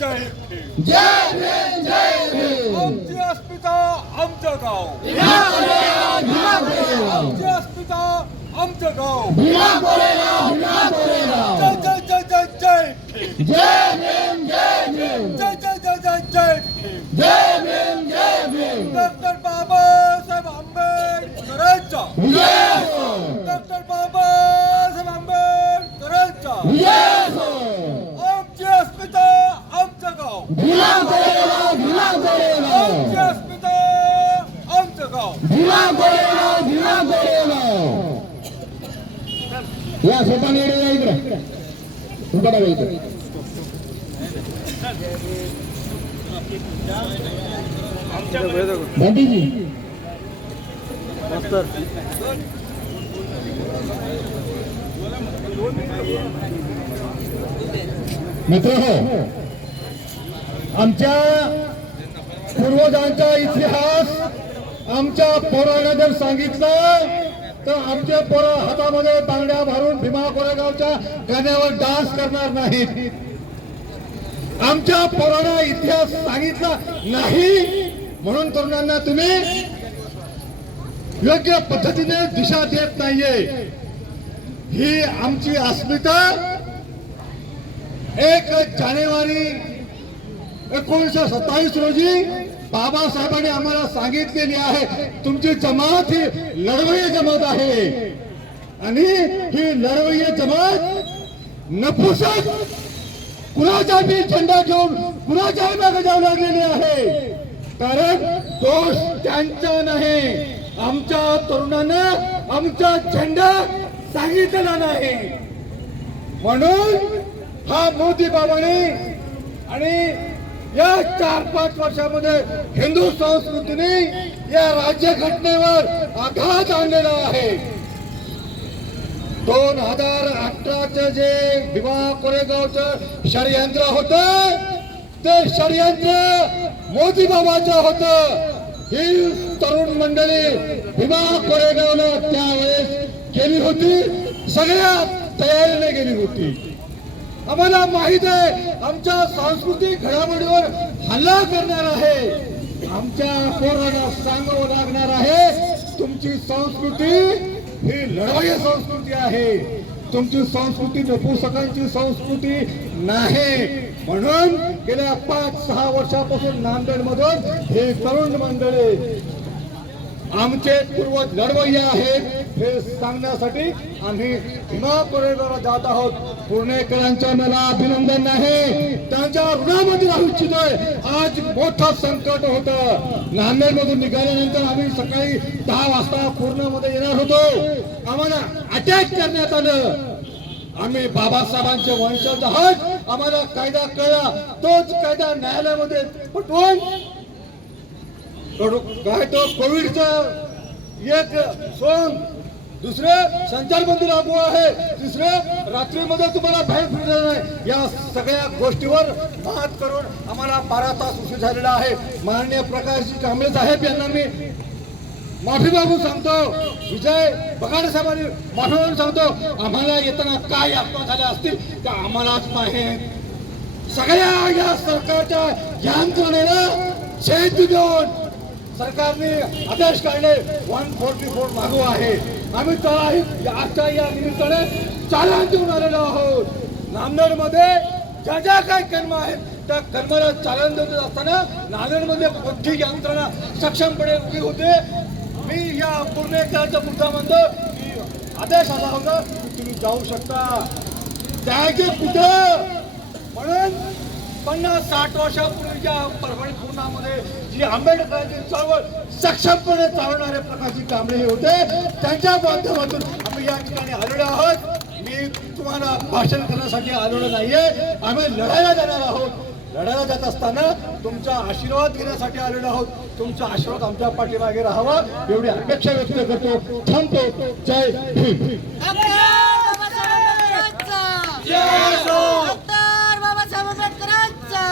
जय भीम. जय भीम जय भीम. आमची अस्मिता आमचं गाव. भीमा कोरेगाव भीमा कोरेगाव. आमची अस्मिता आमचं गाव. भीमा कोरेगाव भीमा कोरेगाव. जय जय जय जय जय भीम. जय भीम जय भीम. जय जय जय जय जय भीम. जय भीम जय भीम. डॉक्टर बाबासाहेब आंबेडकरांचा. Yes sir. डॉक्टर बाबासाहेब आंबेडकरांचा. Yes sir. आमची अस्मिता आमचं गाव. भीमा कोरेगाव भीमा कोरेगाव. आमची अस्मिता आमचं गाव. भीमा कोरेगाव भीमा कोरेगाव. या सोपान येडे या इकडे. तुमचा बघा इकडे. बंटीजी मित्र हो, आमच्या पूर्वजांचा इतिहास आमच्या पोराने जर सांगितलं तर आमचे पोरं हातामध्ये बांगड्या भरून भीमा कोरेगावच्या गाण्यावर डान्स करणार नाहीत. आमच्या पोरांना इतिहास सांगितला नाही म्हणून तरुणांना तुम्ही योग्य पद्धतीने दिशा देत नाहीये. ही आमची अस्मिता 1 जानेवारी 1927 रोजी बाबासाहेबांनी आम्हाला सांगितलेली आहे. तुमची जमात ही लढवय्ये जमात आहे आणि ही लढवय्ये जमात नपुसक कुणाचा बी झेंडा घेऊन कुणाच्याही मागे जाऊ लागलेली आहे. कारण दोष त्यांचा नाही, आमच्या तरुणांना आमचा झेंडा सांगितलेला नाही. म्हणून हा मोदी बाबाने आणि या 4-5 वर्षामध्ये हिंदू संस्कृतीने या राज्यघटनेवर आघात आणलेला आहे. 2018चं जे भीमा कोरेगावचं षडयंत्र होतं ते षडयंत्र मोदी बाबाचं होतं. ही तरुण मंडळी भीमा कोरेगावला त्यावेळेस गेली होती, सगळ्या तयारीने गेली होती. आम्हाला माहित आहे आमच्या सांस्कृतिक घडामोडीवर हल्ला करणार आहे. आमच्या पोरांना सांगावं लागणार आहे तुमची संस्कृती ही लढवय्ये संस्कृती आहे, तुमची संस्कृती नपुसकांची संस्कृती नाही. म्हणून गेल्या 5-6 वर्षापासून नांदेड मधून हे तरुण मंडळी आमचे पूर्वज लढवय्ये आहेत हे सांगण्यासाठी आम्ही भीमा कोरेगावला जात आहोत. पुणेकरांचं मला अभिनंदन नाही, त्यांच्या ऋणामध्ये राहू इच्छितोय. आज मोठं संकट होतं. नांदेड मधून निघाल्यानंतर आम्ही सकाळी 10 वाजता पूर्णामध्ये येणार होतो. आम्हाला अटॅक करण्यात आलं. आम्ही बाबासाहेबांचे वंशज आहोत. आम्हाला कायदा कळला, तोच कायदा न्यायालयामध्ये पटवून काय तो कोविडचा एक सोंग, दुसरे संचारबंदी लागू आहे, तिसरे रात्रीमध्ये तुम्हाला बाहेर फिरणार नाही. या सगळ्या गोष्टीवर मात करून आम्हाला 12 तास उशीर झालेला आहे. माननीय प्रकाशजी कांबळे साहेब यांना मी माफी मागून सांगतो, विजय बगाडे साहेबांनी माफी मागून सांगतो. आम्हाला येताना काय अफवा झाल्या असतील त्या आम्हालाच माहीत. सगळ्या या सरकारच्या यंत्रणेला छेद देऊन सरकारने आदेश काढले 144 लागू आहे. आम्ही त्याला आजच्या या निमित्ताने चालन देऊन आलेलो आहोत. नांदेडमध्ये ज्या ज्या काही कर्म आहेत त्या कर्माला चालन देत असताना नांदेडमध्ये कोणती यंत्रणा सक्षमपणे उभी होते. मी या पुणेकरांचा मुद्दा म्हणतो की आदेश असा होता की तुम्ही जाऊ शकता, जायचे कुठं. म्हणून 50-60 वर्षापूर्वीच्या परभणी पूर्णामध्ये जी आंबेडकरांची चळवळ सक्षमपणे चालवणारे प्रकाशजी कांबळे होते, त्यांच्या माध्यमातून आम्ही या ठिकाणी आलेलो आहोत. मी तुम्हाला भाषण करण्यासाठी आलेलो नाहीये, आम्ही लढायला जाणार आहोत. लढायला जात असताना तुमचा आशीर्वाद घेण्यासाठी आलेलो आहोत. तुमचा आशीर्वाद आमच्या पाठीमागे राहावा एवढी अपेक्षा व्यक्त करतो. थांबतो. जय भीम. बाबासाहेब आंबेडकरांचा